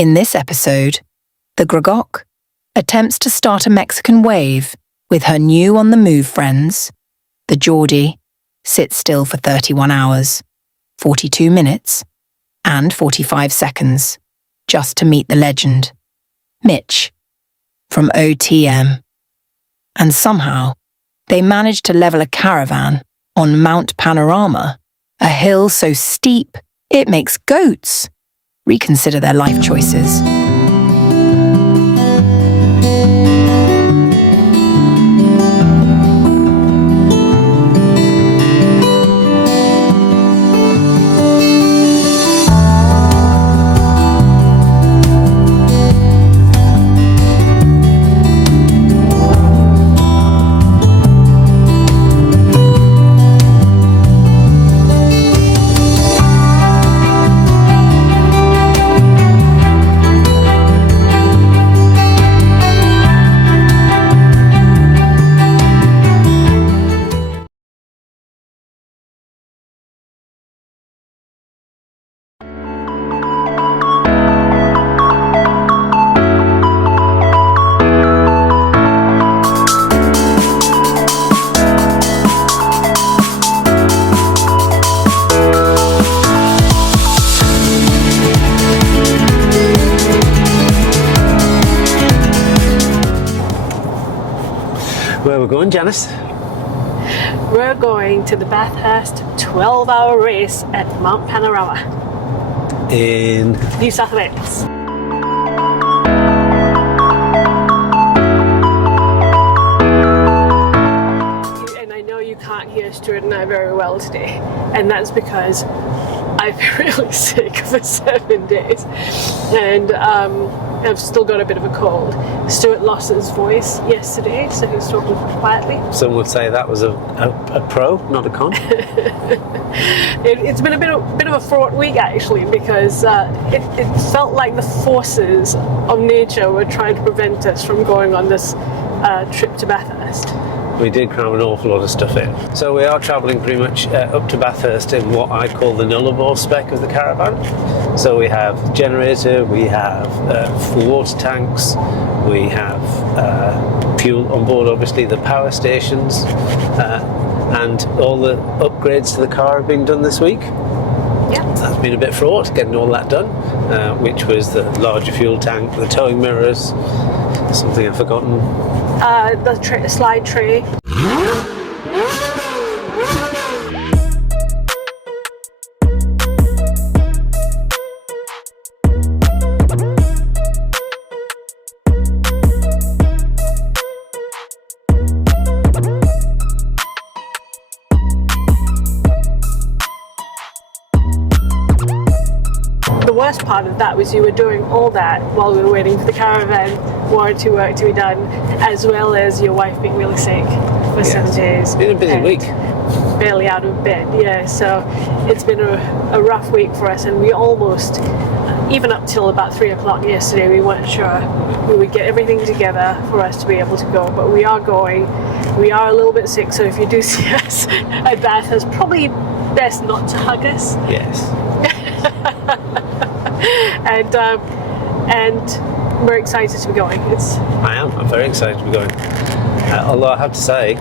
In this episode, the Gragok attempts to start a Mexican wave with her new on-the-move friends. The Geordie sits still for 31 hours, 42 minutes, and 45 seconds, just to meet the legend, Mitch, from OTM. And somehow, they manage to level a caravan on Mount Panorama, a hill so steep it makes goats reconsider their life choices. Where we're going, Janice? We're going to the Bathurst 12-hour race at Mount Panorama In New South Wales. And I know you can't hear Stuart and I very well today, and that's because I've been really sick for 7 days, and I've still got a bit of a cold. Stuart lost his voice yesterday, so he's talking quietly. Some would say that was a pro, not a con. It's been a bit of a fraught week, actually, because it felt like the forces of nature were trying to prevent us from going on this trip to Bathurst. We did cram an awful lot of stuff in. So we are travelling pretty much up to Bathurst in what I call the nullarbor spec of the caravan. So we have generator, we have full water tanks, we have fuel on board, obviously the power stations, and all the upgrades to the car have been done this week. Yeah. That's been a bit fraught, getting all that done, which was the larger fuel tank, the towing mirrors, something I've forgotten. The slide tray. The worst part of that was you were doing all that while we were waiting for the caravan warranty work to be done, as well as your wife being really sick for 7 days. It's been a busy week. Barely out of bed, yeah. So it's been a rough week for us, and we almost, even up till about 3 o'clock yesterday, we weren't sure we would get everything together for us to be able to go. But we are going. We are a little bit sick, so if you do see us at Bathurst, probably best not to hug us. Yes. and we're excited to be going. I'm very excited to be going. Although I have to say,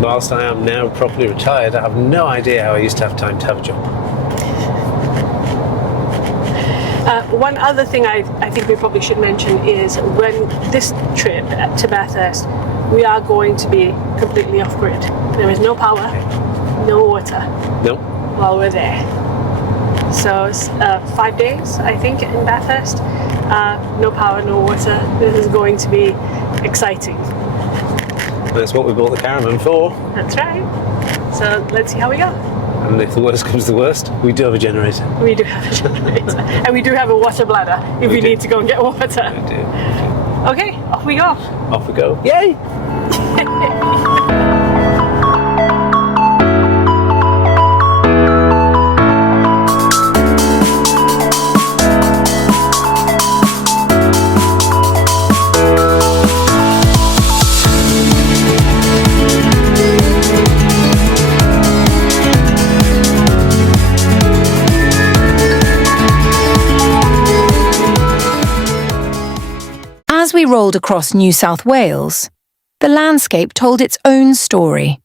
whilst I am now properly retired, I have no idea how I used to have time to have a job. One other thing I think we probably should mention is when this trip to Bathurst, we are going to be completely off-grid. There is no power, no water. Nope. While we're there. So it's 5 days, I think, in Bathurst. No power, no water. This is going to be exciting. That's what we bought the caravan for. That's right. So let's see how we go. And if the worst comes to the worst, we do have a generator. We do have a generator. And we do have a water bladder if we need to go and get water. We do. Okay, off we go. Off we go. Yay! we rolled across New South Wales, the landscape told its own story.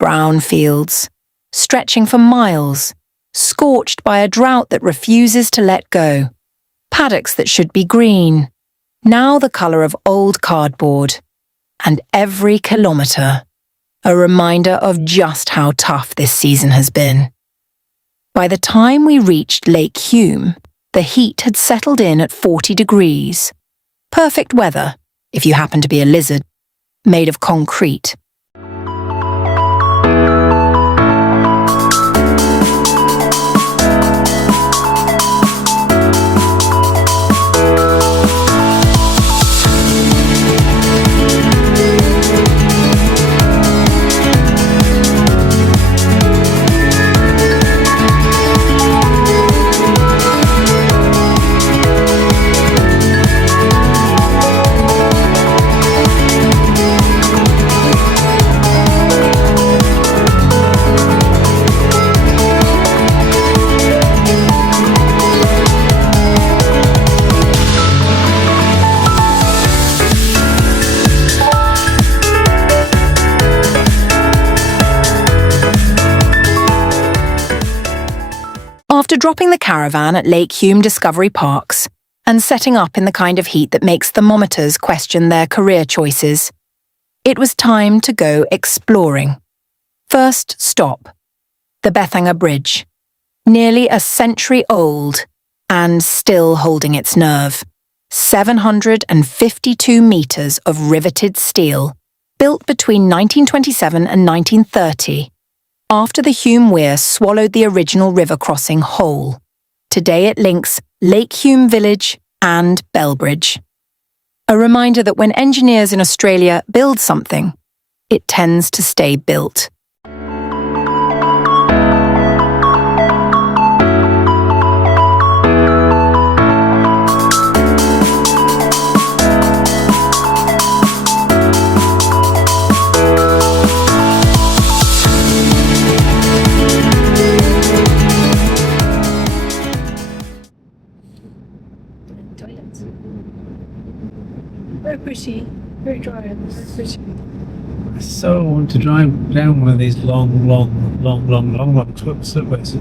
Brown fields, stretching for miles, scorched by a drought that refuses to let go. Paddocks that should be green, now the colour of old cardboard. And every kilometre, a reminder of just how tough this season has been. By the time we reached Lake Hume, the heat had settled in at 40 degrees. Perfect weather, if you happen to be a lizard, made of concrete. After dropping the caravan at Lake Hume Discovery Parks and setting up in the kind of heat that makes thermometers question their career choices, it was time to go exploring. First stop, the Bethanga Bridge, nearly a century old and still holding its nerve. 752 metres of riveted steel, built between 1927 and 1930. After the Hume Weir swallowed the original river crossing whole. Today it links Lake Hume Village and Bellbridge. A reminder that when engineers in Australia build something, it tends to stay built. Very pretty, very dry and very pretty. I so want to drive down one of these long slipways.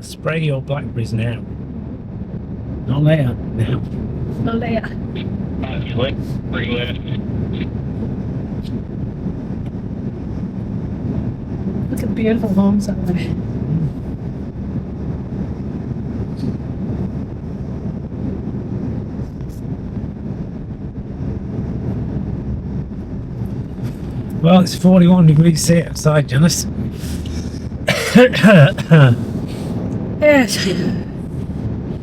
Spray your blackberries now. Not later, now. Not later. Actually, pretty late. Look at the beautiful homes out there. Well, it's 41 degrees C outside, Janice. Yes,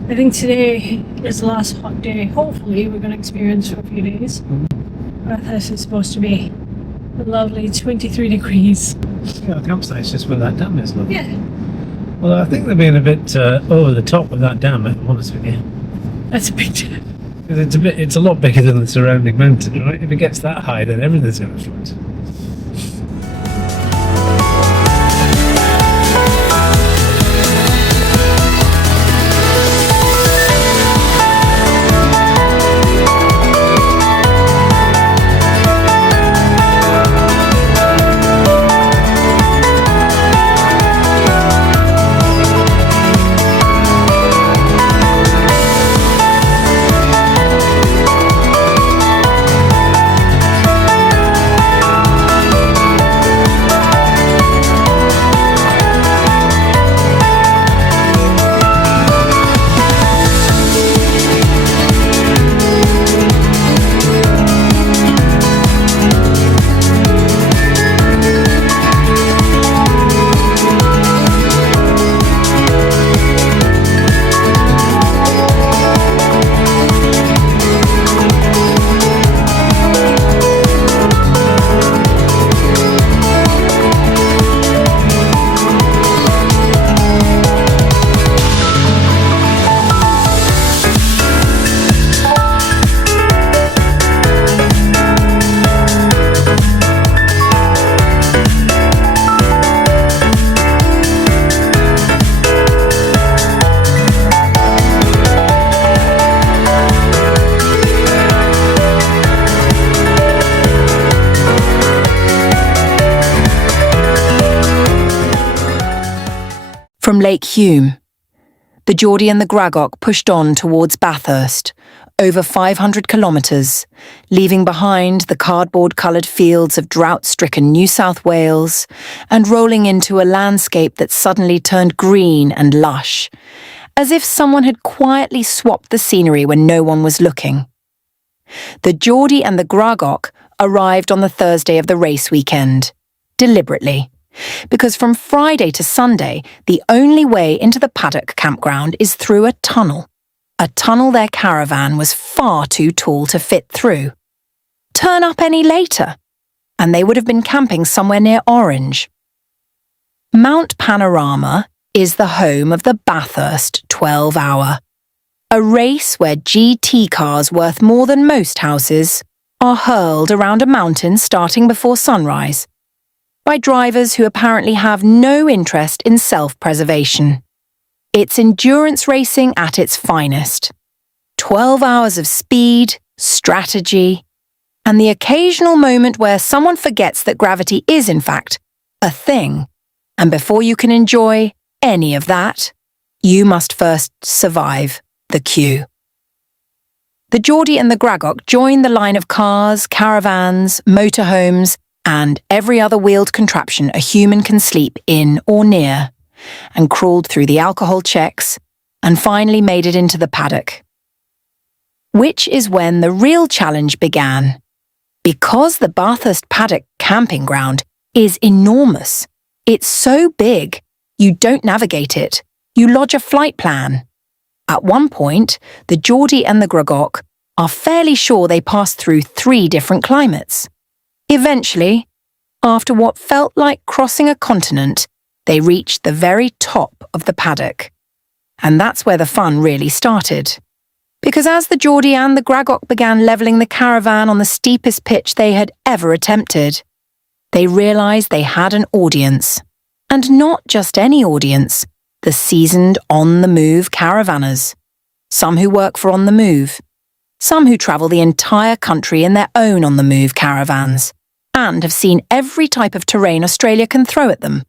I think today is the last hot day. Hopefully we're going to experience for a few days. Bathurst is supposed to be a lovely 23 degrees. Yeah, the campsite's just where that dam is, look. Yeah, Well, I think they're being a bit over the top with that dam, if I'm honest with you. that's a big tip. Because it's a lot bigger than the surrounding mountain, right? If it gets that high, then everything's going to flood. From Lake Hume, the Geordie and the Gragok pushed on towards Bathurst, over 500 kilometres, leaving behind the cardboard-coloured fields of drought-stricken New South Wales and rolling into a landscape that suddenly turned green and lush, as if someone had quietly swapped the scenery when no one was looking. The Geordie and the Gragok arrived on the Thursday of the race weekend, deliberately, because from Friday to Sunday, the only way into the Paddock campground is through a tunnel their caravan was far too tall to fit through. Turn up any later, and they would have been camping somewhere near Orange. Mount Panorama is the home of the Bathurst 12-hour, a race where GT cars worth more than most houses are hurled around a mountain starting before sunrise by drivers who apparently have no interest in self-preservation. It's endurance racing at its finest. 12 hours of speed, strategy, and the occasional moment where someone forgets that gravity is, in fact, a thing. And before you can enjoy any of that, you must first survive the queue. The Geordie and the Gragok joined the line of cars, caravans, motorhomes, and every other wheeled contraption a human can sleep in or near, and crawled through the alcohol checks, and finally made it into the paddock. Which is when the real challenge began. Because the Bathurst Paddock camping ground is enormous. It's so big, you don't navigate it, you lodge a flight plan. At one point, the Geordie and the Gragok are fairly sure they passed through 3 different climates. Eventually, after what felt like crossing a continent, they reached the very top of the paddock. And that's where the fun really started. Because as the Geordie and the Gragok began levelling the caravan on the steepest pitch they had ever attempted, they realised they had an audience. And not just any audience, the seasoned on-the-move caravanners. Some who work for On the Move. Some who travel the entire country in their own on-the-move caravans, and have seen every type of terrain Australia can throw at them.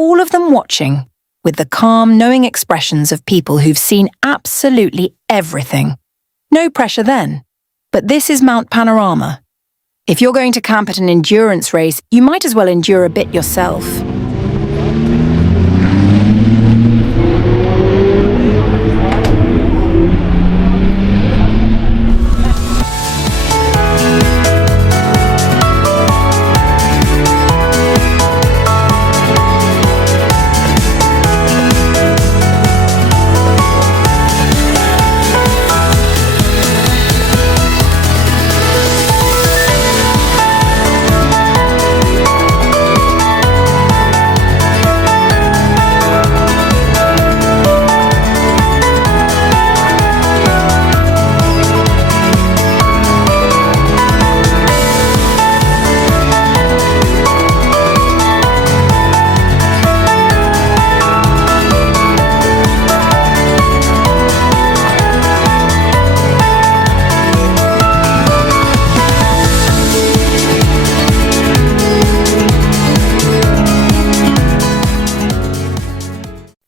All of them watching, with the calm, knowing expressions of people who've seen absolutely everything. No pressure then. But this is Mount Panorama. If you're going to camp at an endurance race, you might as well endure a bit yourself.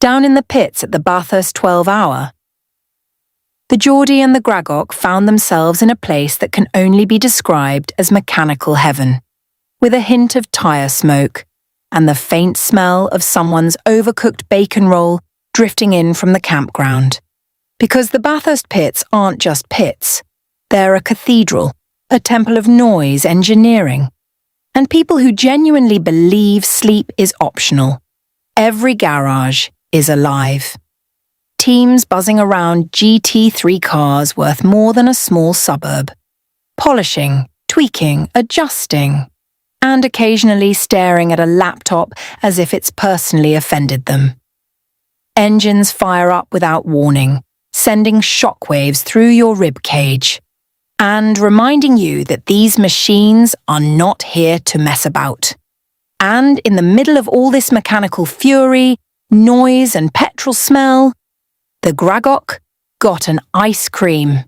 Down in the pits at the Bathurst 12-hour, the Geordie and the Gragok found themselves in a place that can only be described as mechanical heaven, with a hint of tyre smoke and the faint smell of someone's overcooked bacon roll drifting in from the campground. Because the Bathurst pits aren't just pits, they're a cathedral, a temple of noise engineering, and people who genuinely believe sleep is optional. Every garage is alive. Teams buzzing around GT3 cars worth more than a small suburb, polishing, tweaking, adjusting, and occasionally staring at a laptop as if it's personally offended them. Engines fire up without warning, sending shockwaves through your rib cage, and reminding you that these machines are not here to mess about. And in the middle of all this mechanical fury, noise and petrol smell, the Gragok got an ice cream.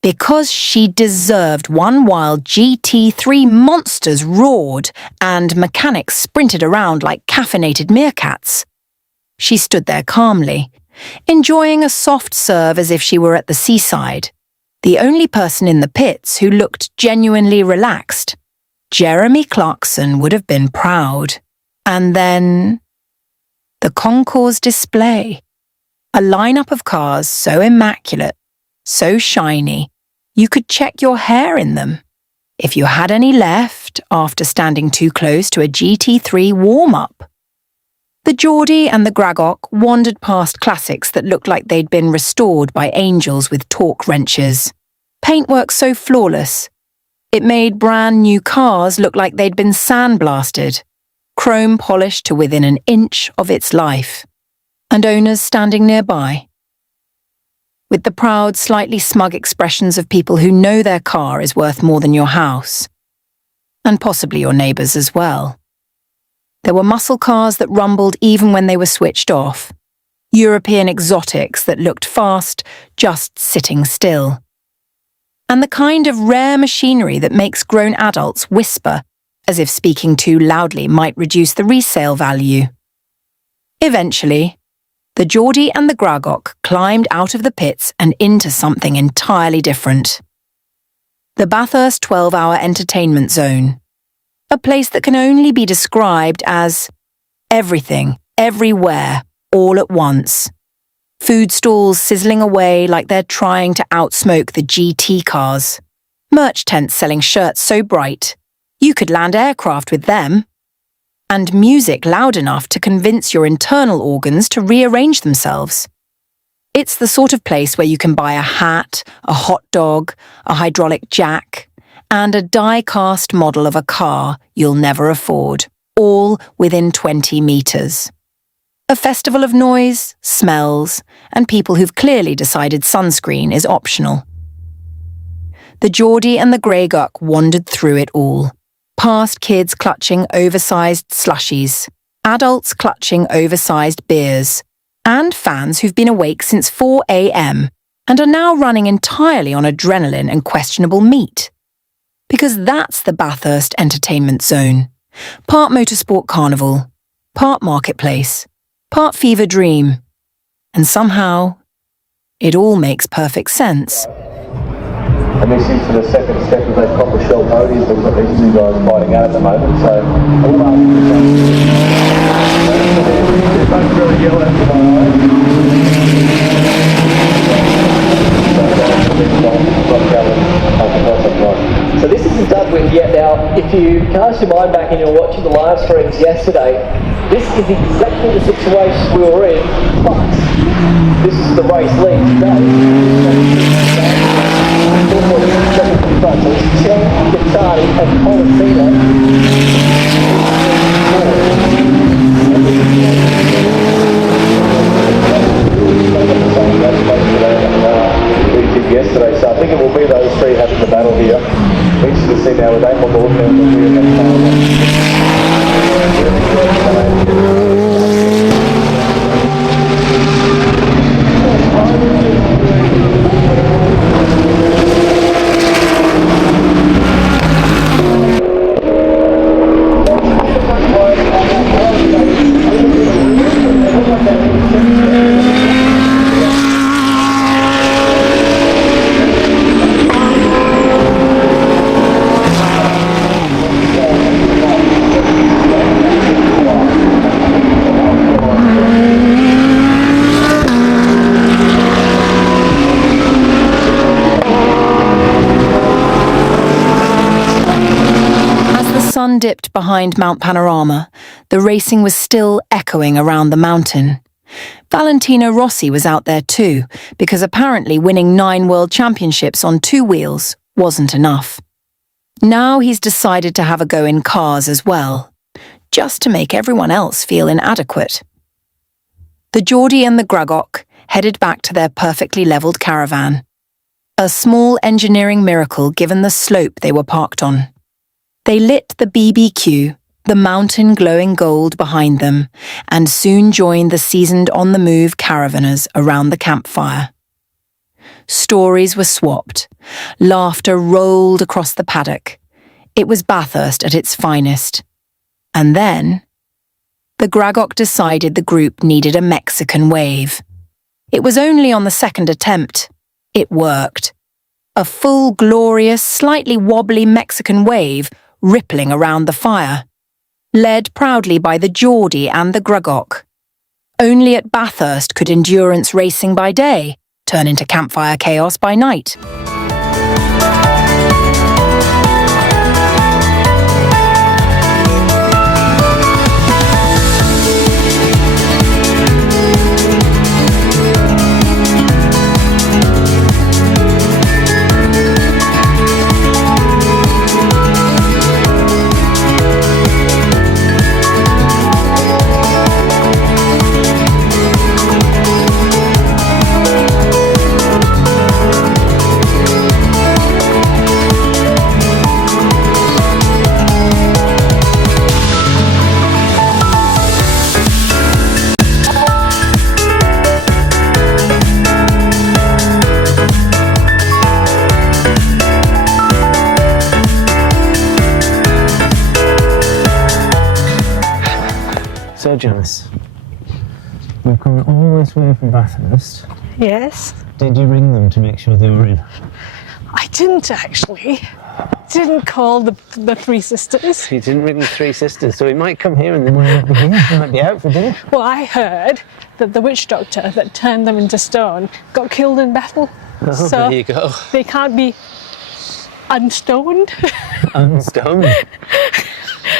Because she deserved one while GT3 monsters roared and mechanics sprinted around like caffeinated meerkats. She stood there calmly, enjoying a soft serve as if she were at the seaside. The only person in the pits who looked genuinely relaxed. Jeremy Clarkson would have been proud. And then the concours display. A lineup of cars so immaculate, so shiny, you could check your hair in them. If you had any left after standing too close to a GT3 warm-up. The Geordie and the Gragok wandered past classics that looked like they'd been restored by angels with torque wrenches. Paintwork so flawless, it made brand new cars look like they'd been sandblasted, chrome polished to within an inch of its life, and owners standing nearby. With the proud, slightly smug expressions of people who know their car is worth more than your house. And possibly your neighbours as well. There were muscle cars that rumbled even when they were switched off. European exotics that looked fast, just sitting still. And the kind of rare machinery that makes grown adults whisper, as if speaking too loudly might reduce the resale value. Eventually, the Geordie and the Gragok climbed out of the pits and into something entirely different. The Bathurst 12-hour entertainment zone. A place that can only be described as everything, everywhere, all at once. Food stalls sizzling away like they're trying to outsmoke the GT cars. Merch tents selling shirts so bright, you could land aircraft with them. And music loud enough to convince your internal organs to rearrange themselves. It's the sort of place where you can buy a hat, a hot dog, a hydraulic jack, and a die-cast model of a car you'll never afford, all within 20 metres. A festival of noise, smells, and people who've clearly decided sunscreen is optional. The Geordie and the Gragok wandered through it all. Past kids clutching oversized slushies, adults clutching oversized beers, and fans who've been awake since 4 a.m. and are now running entirely on adrenaline and questionable meat. Because that's the Bathurst entertainment zone. Part motorsport carnival, part marketplace, part fever dream. And somehow, it all makes perfect sense. And this is for the second step of those copper shell podiums that we've got these two guys fighting at the moment. So all after they're both really yellow at the moment. So this isn't done with yet. Now, if you cast your mind back and you're watching the live streams yesterday, this is exactly the situation we were in, but this is the race lead today. So it's Chell, Guittari and Policina. We did yesterday, so I think it will be those three having the battle here. Interesting to see now with 8 more ball fields and we're Dipped behind Mount Panorama, the racing was still echoing around the mountain. Valentino Rossi was out there too, because apparently winning 9 world championships on 2 wheels wasn't enough. Now he's decided to have a go in cars as well, just to make everyone else feel inadequate. The Geordie and the Gragok headed back to their perfectly levelled caravan. A small engineering miracle given the slope they were parked on. They lit the BBQ, the mountain glowing gold behind them, and soon joined the seasoned on-the-move caravanners around the campfire. Stories were swapped. Laughter rolled across the paddock. It was Bathurst at its finest. And then, the Gragok decided the group needed a Mexican wave. It was only on the second attempt. It worked. A full, glorious, slightly wobbly Mexican wave rippling around the fire, led proudly by the Geordie and the Gragok. Only at Bathurst could endurance racing by day turn into campfire chaos by night. So Janice, we've come all this way from Bathurst. Yes. Did you ring them to make sure they were in? I didn't actually. Didn't call the three sisters. You didn't ring the three sisters, so he might come here and they might not be here. They might be out for dinner. Well, I heard that the witch doctor that turned them into stone got killed in battle. Oh, so there you go. they can't be unstoned. Unstoned.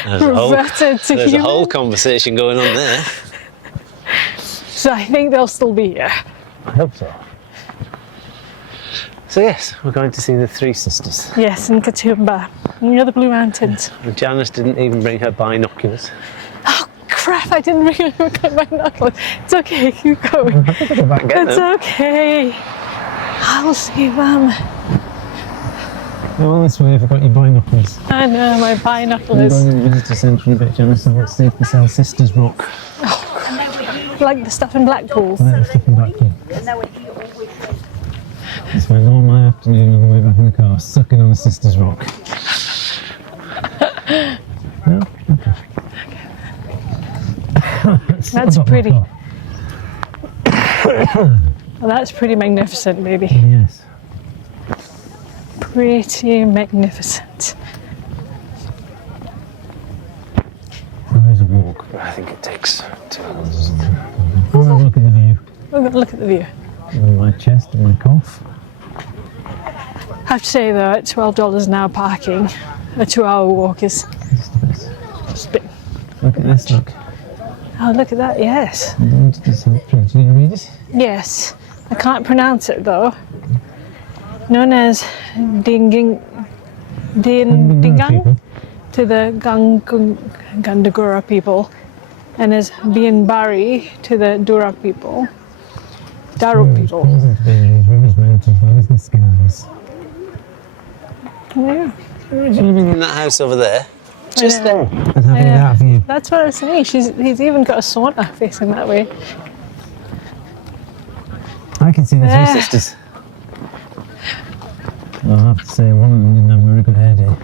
Reverted to There's human. a whole conversation going on there. So I think they'll still be here. I hope so. So yes, we're going to see the three sisters. Yes, in Katoomba, near the Blue Mountains. And Janice didn't even bring her binoculars. Oh crap! I didn't really look at my knuckles. It's okay, keep going. I have to go back and get It's them. okay. I'll see them. Go on this way if I've got your binoculars. I know my We're binoculars. going to the visitor centre in a bit, Janice, so let's see if we sell Sisters Rock. Like the stuff in Blackpool. Right, stuff in Blackpool. I spend all my afternoon on the way back in the car sucking on a Sisters Rock. No? Okay. That's pretty. Well, that's pretty magnificent, baby. Yes. Pretty magnificent. There is a walk, but I think it takes 2 hours. We'll have a look at the view. We're going to look at the view. And my chest and my cough. I have to say though, at $12 an hour parking, a 2-hour walk is just a bit. Look at this, look. Oh, look at that, yes. I'm going to do some prints. You going to read it? Yes. I can't pronounce it though. Known as Dingang People. to the Gandagura people, and as Bianbari to the Durak people. Daruk people. Pleasant beings, rivers, mountains, valleys and skies. Yeah. Imagine living in that house over there. Just know. there. And having that view. That's what I was saying. He's even got a sauna facing that way. I can see the Yeah. three sisters. I have to say, one of them didn't have a very good hair day.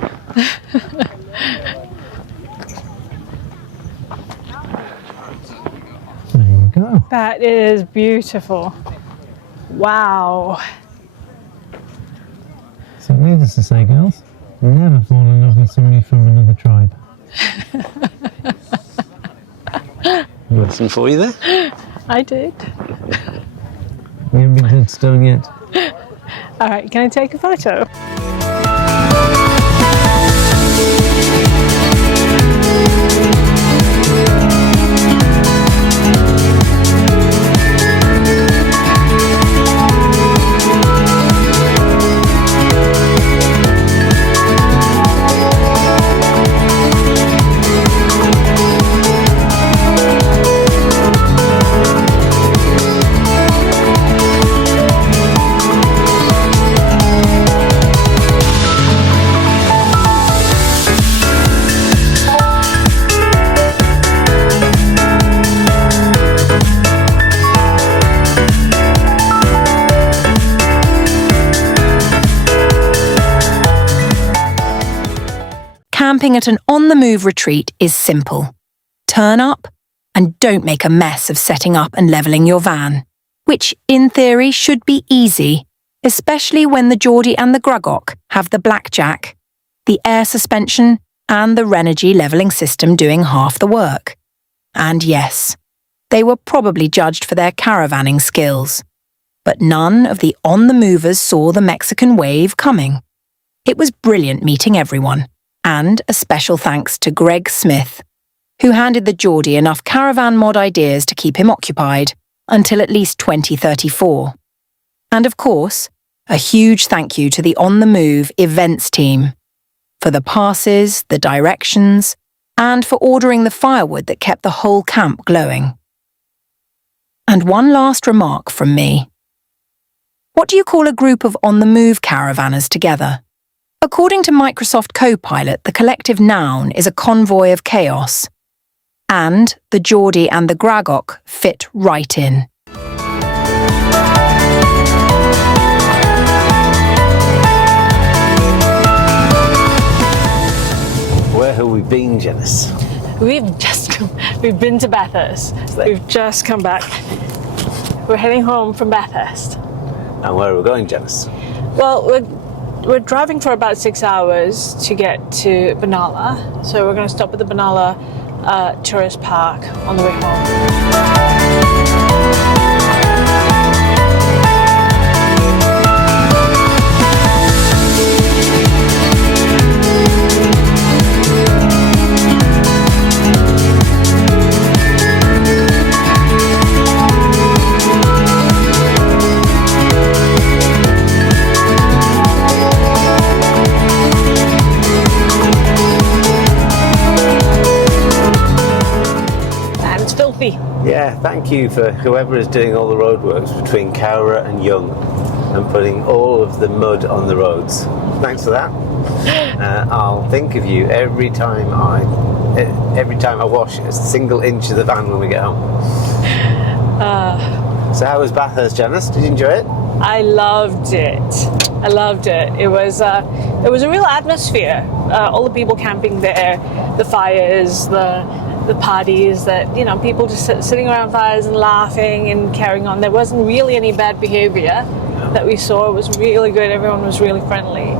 There you go. That is beautiful. Wow. So needless to say, girls, never fall in love with somebody from another tribe. Lesson for you there. I did. You haven't been to Stone yet. All right, can I take a photo? Camping at an on-the-move retreat is simple. Turn up, and don't make a mess of setting up and levelling your van, which in theory should be easy, especially when the Geordie and the Gragok have the blackjack, the air suspension and the Renogy levelling system doing half the work. And yes, they were probably judged for their caravanning skills, but none of the on-the-movers saw the Mexican wave coming. It was brilliant meeting everyone, and a special thanks to Greg Smith, who handed the Geordie enough caravan mod ideas to keep him occupied until at least 2034. And of course, a huge thank you to the On The Move events team for the passes, the directions, and for ordering the firewood that kept the whole camp glowing. And one last remark from me. What do you call a group of on-the-move caravanners together? According to Microsoft Copilot, the collective noun is a convoy of chaos. And the Geordie and the Gragok fit right in. Where have we been, Janice? We've been to Bathurst. We've just come back. We're heading home from Bathurst. And where are we going, Janice? Well, we're driving for about 6 hours to get to Benalla. So we're going to stop at the Benalla tourist park on the way home. Yeah, thank you for whoever is doing all the roadworks between Cowra and Young and putting all of the mud on the roads. Thanks for that. I'll think of you every time I wash a single inch of the van when we get home. So how was Bathurst, Janice? Did you enjoy it? I loved it. It was a real atmosphere. All the people camping there, the fires, the parties, that, you know, people just sitting around fires and laughing and carrying on. There wasn't really any bad behaviour that we saw. It was really good. Everyone was really friendly.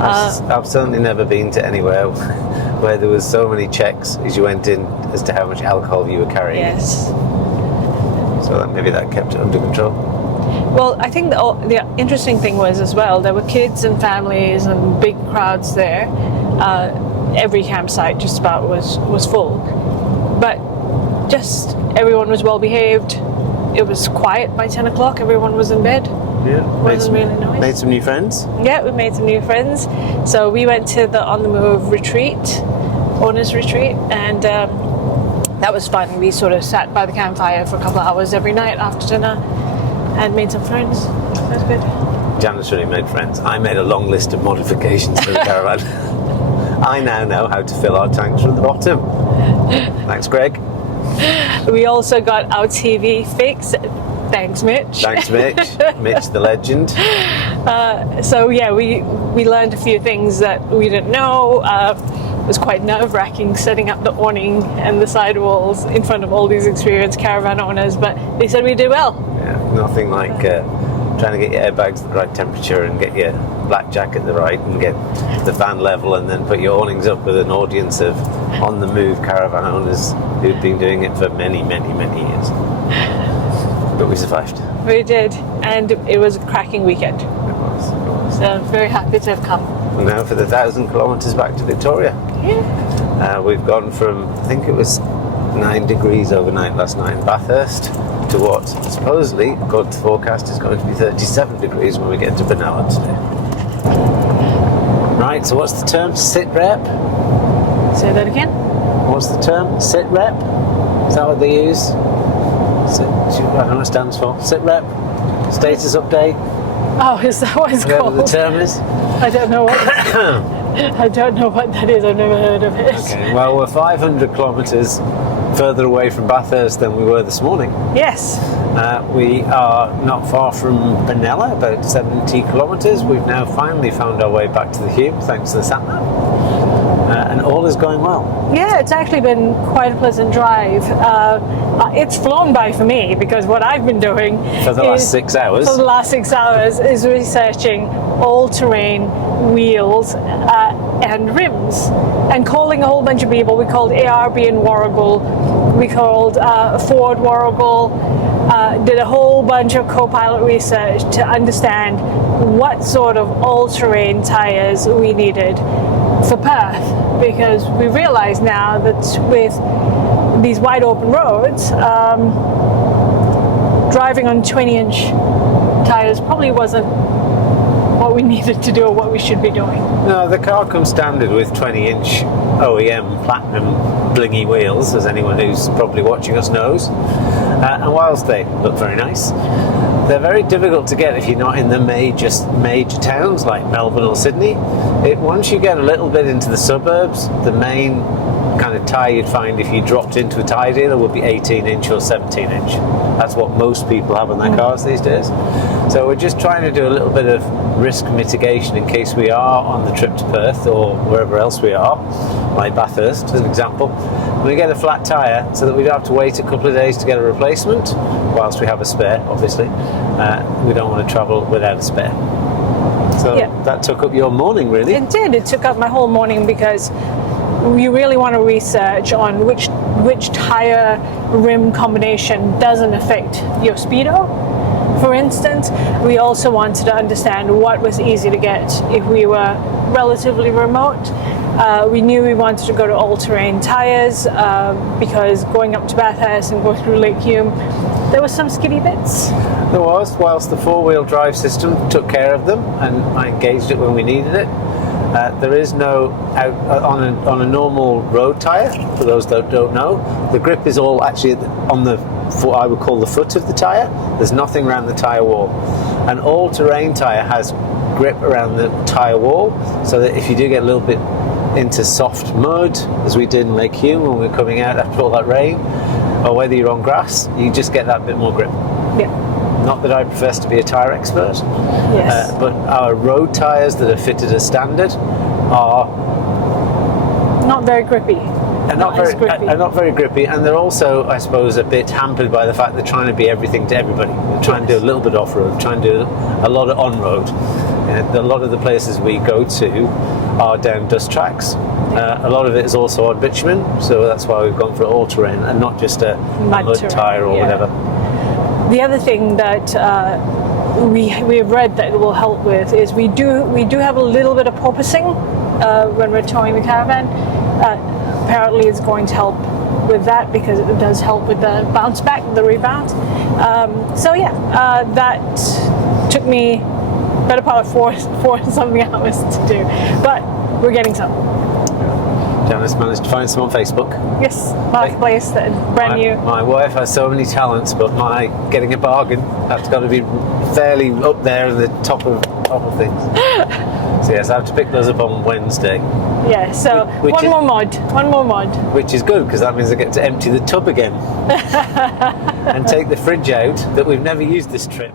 I've certainly never been to anywhere where there was so many checks as you went in as to how much alcohol you were carrying. Yes. So maybe that kept it under control. Well, I think the interesting thing was as well, there were kids and families and big crowds there. Every campsite just about was full. But just everyone was well behaved. It was quiet by 10 o'clock. Everyone was in bed. Yeah. Wasn't really noisy. Made some new friends? Yeah, we made some new friends. So we went to the On The Move retreat, owners retreat, and that was fun. We sort of sat by the campfire for a couple of hours every night after dinner and made some friends. That was good. Janice really made friends. I made a long list of modifications for the caravan. I now know how to fill our tanks from the bottom. Thanks, Greg. We also got our TV fixed. Thanks, Mitch. Thanks, Mitch. Mitch, the legend. So yeah, we learned a few things that we didn't know. It was quite nerve-wracking setting up the awning and the sidewalls in front of all these experienced caravan owners, but they said we did well. Yeah, nothing like trying to get your airbags at the right temperature and get your blackjack at the right and get the van level and then put your awnings up with an audience of on-the-move caravan owners who'd been doing it for many, many, many years. But we survived. We did, and it was a cracking weekend. It was. So very happy to have come. And now for the 1,000 kilometres back to Victoria. Yeah. We've gone from, I think it was 9 degrees overnight last night in Bathurst to what supposedly, according to the forecast, is going to be 37 degrees when we get to Benalla today. Right, so what's the term? Sit rep? Say that again? What's the term? Sit rep? Is that what they use? I don't know what it stands for. Sit rep? Status update? Oh, is that what it's Whatever called? the term is? I don't know what I don't know what that is. I've never heard of it. Okay, well, we're 500 kilometres further away from Bathurst than we were this morning. Yes. We are not far from Benalla, about 70 kilometres. We've now finally found our way back to the Hume, thanks to the sat nav. And all all is going well. Yeah, it's actually been quite a pleasant drive. It's flown by for me because what I've been doing For the last 6 hours. For the last 6 hours is researching all-terrain wheels and rims and calling a whole bunch of people. We called ARB in Warragul. We called Ford Warragul. Did a whole bunch of co-pilot research to understand what sort of all-terrain tyres we needed for Perth, because we realize now that with these wide open roads, driving on 20-inch tyres probably wasn't what we needed to do or what we should be doing. No, the car comes standard with 20-inch OEM platinum blingy wheels, as anyone who's probably watching us knows. And whilst they look very nice, they're very difficult to get if you're not in the major towns like Melbourne or Sydney. Once you get a little bit into the suburbs, the main kind of tyre you'd find if you dropped into a tyre dealer would be 18-inch or 17-inch. That's what most people have on their cars these days. So we're just trying to do a little bit of risk mitigation in case we are on the trip to Perth or wherever else we are, like Bathurst as an example. We get a flat tyre so that we don't have to wait a couple of days to get a replacement, whilst we have a spare, obviously. We don't want to travel without a spare. So that took up your morning, really. It did. It took up my whole morning because you really want to research on which tyre rim combination doesn't affect your speedo. For instance, we also wanted to understand what was easy to get if we were relatively remote. We knew we wanted to go to all-terrain tyres because going up to Bathurst and going through Lake Hume, there were some skiddy bits. There was, whilst the four-wheel drive system took care of them, and I engaged it when we needed it. There is no, on a normal road tyre, for those that don't know, the grip is all actually on what I would call the foot of the tyre. There's nothing around the tyre wall. An all-terrain tyre has grip around the tyre wall, so that if you do get a little bit into soft mud, as we did in Lake Hume when we were coming out after all that rain, or whether you're on grass, you just get that bit more grip. Yeah. Not that I profess to be a tyre expert, Yes. but our road tyres that are fitted as standard are Not very grippy. not as grippy. not very grippy, and they're also, I suppose, a bit hampered by the fact they're trying to be everything to everybody. They're trying to do a little bit off-road, trying to do a lot of on-road. A lot of the places we go to are down dust tracks. A lot of it is also on bitumen, so that's why we've gone for all-terrain and not just a mud tyre or whatever. The other thing that we have read that it will help with is we do have a little bit of porpoising when we're towing the caravan. Apparently it's going to help with that because it does help with the bounce back, the rebound. That took me better part of four something hours to do, but we're getting some. Janice managed to find some on Facebook. Yes, marketplace that is brand new. My wife has so many talents, but my getting a bargain has got to be fairly up there at the top of things. So yes, I have to pick those up on Wednesday. Yeah, so one more mod. Which is good because that means I get to empty the tub again and take the fridge out that we've never used this trip.